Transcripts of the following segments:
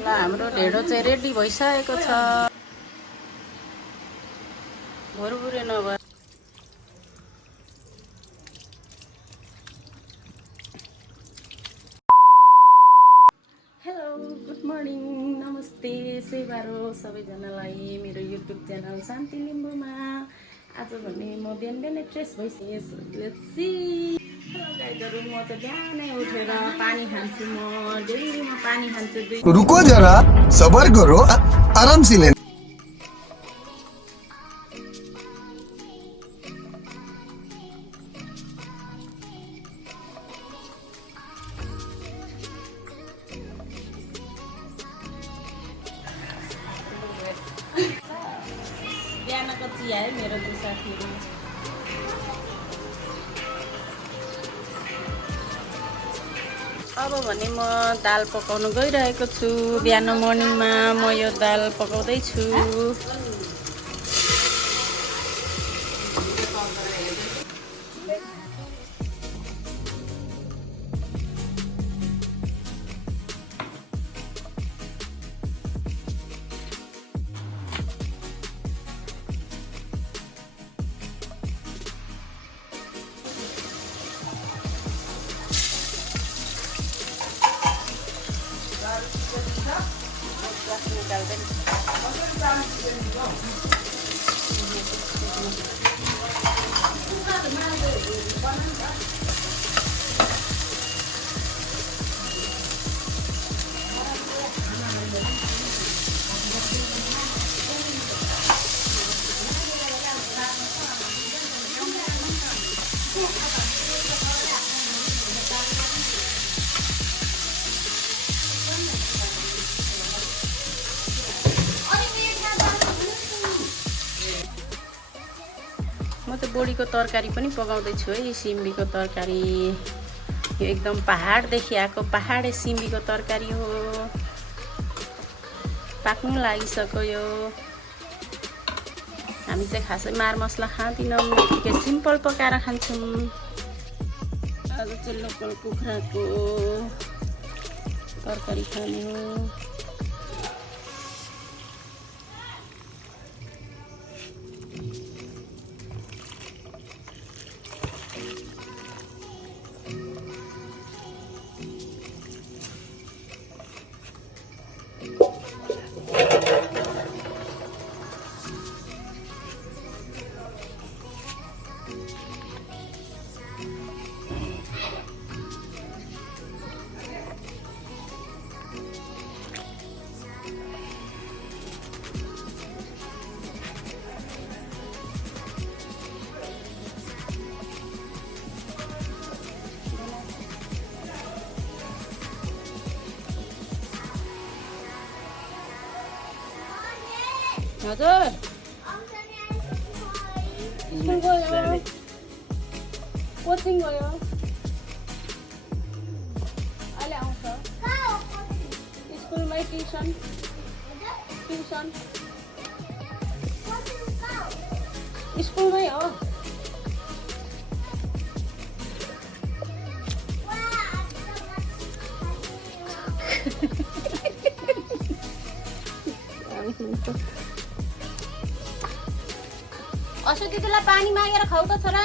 ल हाम्रो ढेँडो चाहिँ रेडी भइसकेको छ। भोरभुरे नभए हेलो गुड मर्निङ नमस्ते सेवारो सबैजनालाई मेरो युट्युब च्यानल शान्ति लिम्बूमा। आज भने म बिहान बिहानै फ्रेस भइसकेपछि हेलो गाइजहरू, म चाहिँ बिहानै उठेर पानी खान्छु। म डेली म पानी खान्छु। रुको जरा सबर करो आराम से लेना। बिहानको चिया है मेरो दुई साथीहरू। अब भने म दाल पकाउन गइरहेको छु। बिहान मर्निङमा म यो दाल पकाउँदैछु। म त बोडीको तरकारी पनि पकाउँदैछु है। सिमीको तरकारी यो एकदम पहाडदेखि आएको पहाडे सिमीको तरकारी हो। पाक्नु लागिसक्यो यो। हामी चाहिँ खासै मार मसला खाँदैनौँ, यतिकै सिम्पल पकाएर खान्छौँ। आज चाहिँ लोकल कुखुराको तरकारी खाने हो। हजुर स्कुल गयो, कोचिङ गयो, अहिले आउँछ। स्कुलमै ट्युसन स्कुलमै हो। असो दिदीलाई पानी मागेर खाऊ त छोरा।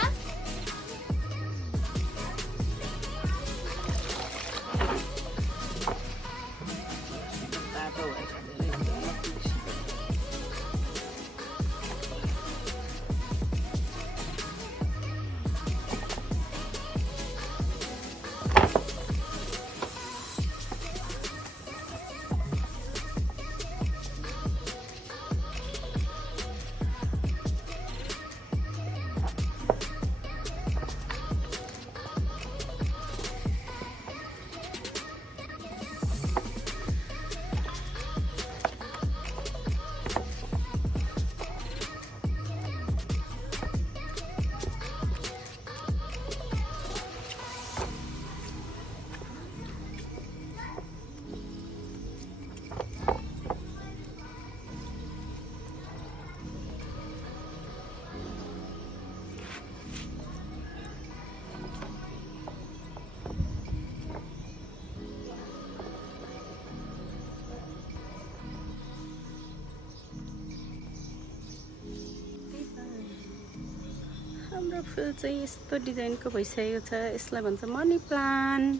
हाम्रो फुल चाहिँ यस्तो डिजाइनको भइसकेको छ। यसलाई भन्छ मनी प्लान्ट।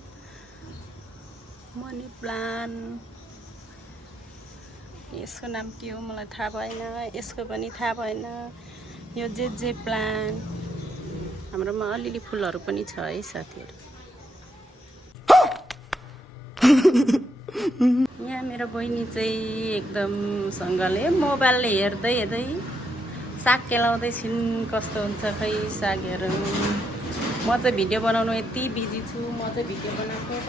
मनी प्लान्ट यसको नाम के हो मलाई थाहा भएन, यसको पनि थाहा भएन। यो जे प्लान्ट। हाम्रोमा अलिअलि फुलहरू पनि छ है साथीहरू। यहाँ मेरो बहिनी चाहिँ एकदम सँगले मोबाइल हेर्दै साग केलाउँदैछिन्। कस्तो हुन्छ खै सागहरू। म चाहिँ भिडियो बनाउनु यति बिजी छु। म चाहिँ भिडियो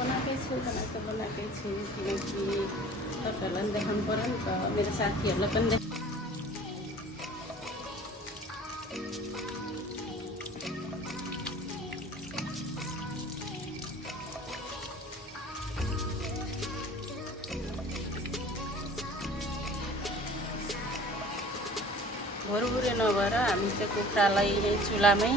बनाएकै छु किनकि तपाईँहरूलाई पनि देखाउनु पऱ्यो नि त, मेरो साथीहरूलाई पनि भोरभुरे नभएर हामी चाहिँ कुखुरालाई यही चुलामै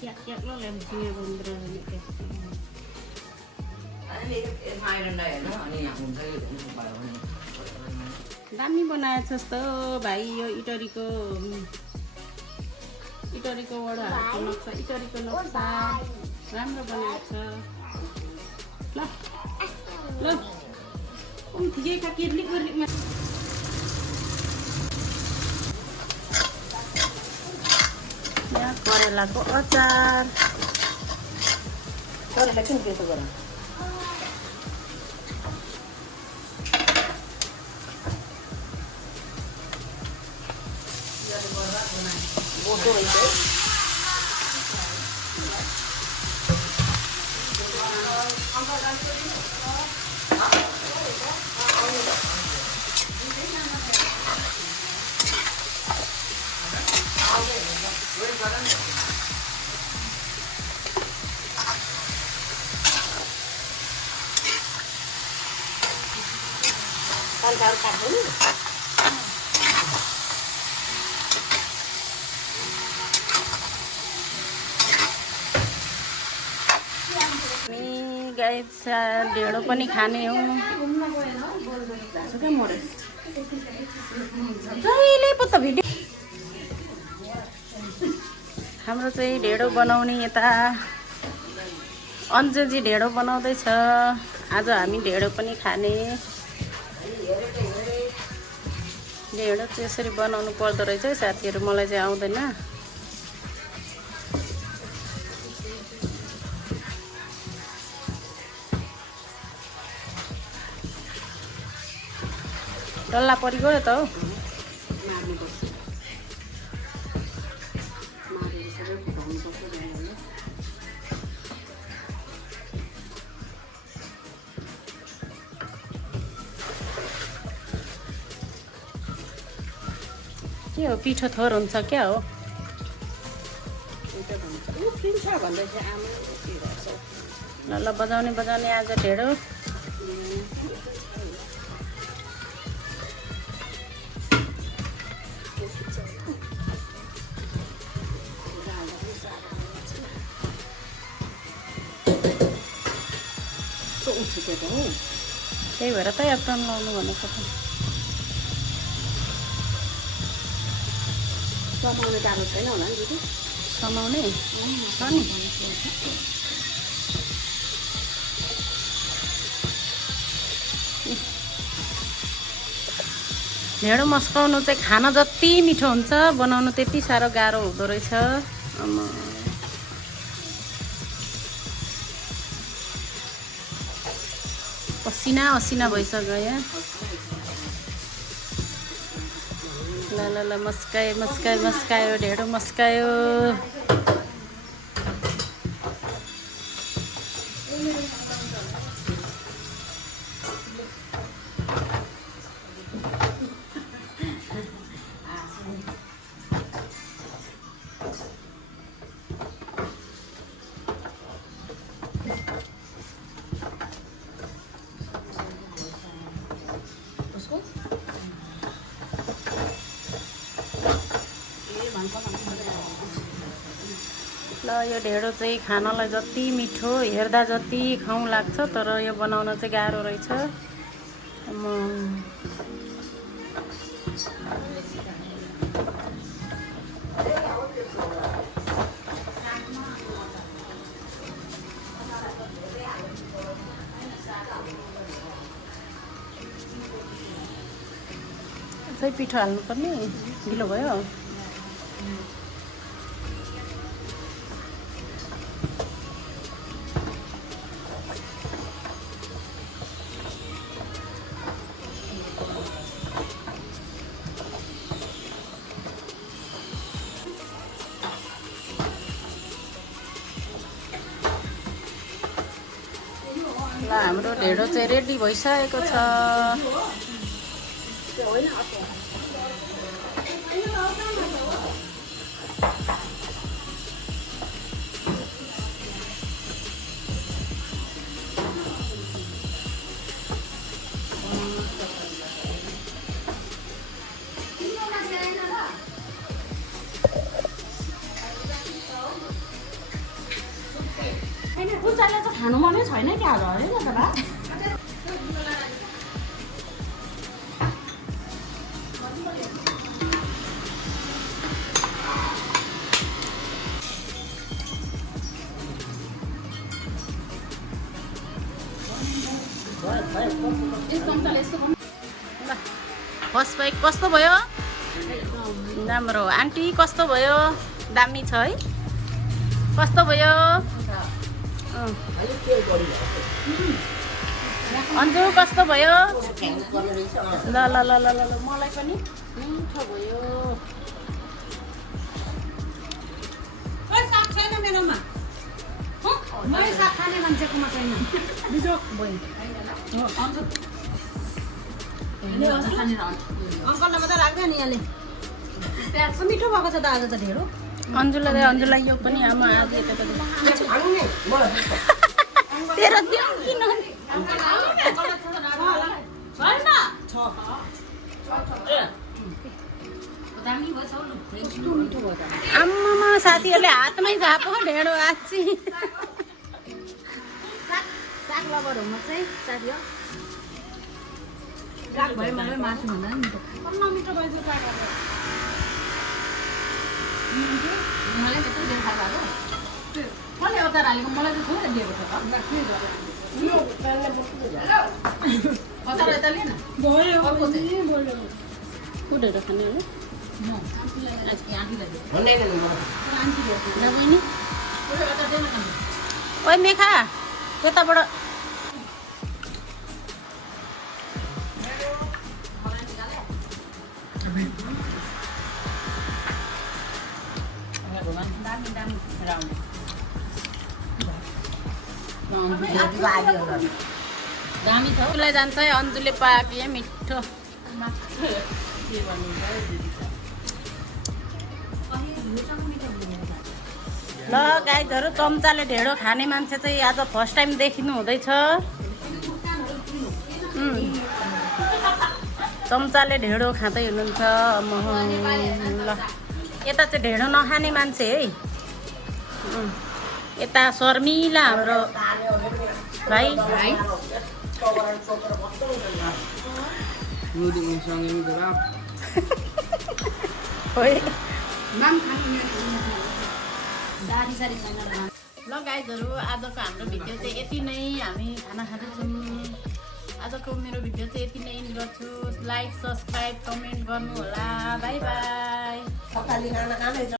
kiak-kiak lo lempungnya bener ini kayak. दामी बनाएको छस् त भाइ। यो इटरीको वडाहरूको नक्सा, इटरीको नक्सा राम्रो बनाएको छ। ल ल ठिकै का किर्लिक किर्लिकमा यहाँ करेलाको अचार। करेला किन त्यसो गर बोसो रहेछ। गाइस ढेँडो पनि खाने हो। हाम्रो चाहिँ ढेँडो बनाउने यता अन्जुजी ढेँडो बनाउँदैछ। आज हामी ढेँडो पनि खाने। ढेँडो चाहिँ यसरी बनाउनु पर्दो रहेछ है साथीहरू, मलाई चाहिँ आउँदैन। डल्ला परिगयो त हौ। के हो पिठो थोर हुन्छ क्या हो? ल ल बजाउने आज ढेँडो। त्यही भएर त एप्रोन लाउनु भनेको त। समाउने गाह्रो छैन होला नि दिदी? समाउने छ नि। ढेँडो मस्काउनु चाहिँ खान जति मिठो हुन्छ बनाउनु त्यति साह्रो गाह्रो हुँदो रहेछ। पसिना भइसक्यो यहाँ। ल ल ल मस्कायो ढेँडो मस्कायो। यो ढेँडो चाहिँ खानलाई जति मिठो हेर्दा जति खाउँ लाग्छ तर यो बनाउन चाहिँ गाह्रो रहेछ चाहिँ पिठो हाल्नुपर्ने ढिलो भयो ल हाम्रो ढेँडो चाहिँ रेडी भइसकेको छ खानु मनै छैन क्या अरे न त बा फर्स्ट बाइक कस्तो भयो राम्रो आन्टी कस्तो भयो दामी छ है कस्तो भयो अन्जु कस्तो भयो ल ल ल ल ल मलाई पनि मिठो भयो साग छैन मेरोमा मैले साग खाने मान्छेकोमा छैन बिजोक भयो अङ्कललाई मात्रै राख्दैन नि यहाँले प्याज पनि मिठो भएको छ त आज त ढेँडो अन्जुलाई यो पनि आमा आज तेरो त्यो किन आम्मामा साथीहरूले हातमै झापो ढेँडो आछि साग लभरहरूमा चाहिँ साथी हो गाग भयो मलाई मासु भन्दा नि मिठो मिठो भएछ साग मलाई त्यस्तो दिएर खाएको कसले अचार हालेको मलाई चाहिँ छोडेर दिएको छ अचार यता लिएन कुटेर खाने हो ओइ मेखा त्यताबाट दामी छ उसलाई जान्छ है अन्जुले पाके मिठो ल गाइजहरू चम्चाले ढेँडो खाने मान्छे चाहिँ आज फर्स्ट टाइम देखिनु हुँदैछ चम्चाले ढेँडो खाँदै हुनुहुन्छ ल यता चाहिँ ढेँडो नखाने मान्छे है यता शर्मिला हाम्रो भाइ ल गाइजहरू आजको हाम्रो भिडियो चाहिँ यति नै हामी खाना खाँदैछौँ आजको मेरो भिडियो चाहिँ यति नै गर्छु लाइक सब्सक्राइब कमेन्ट गर्नु होला बाई बाई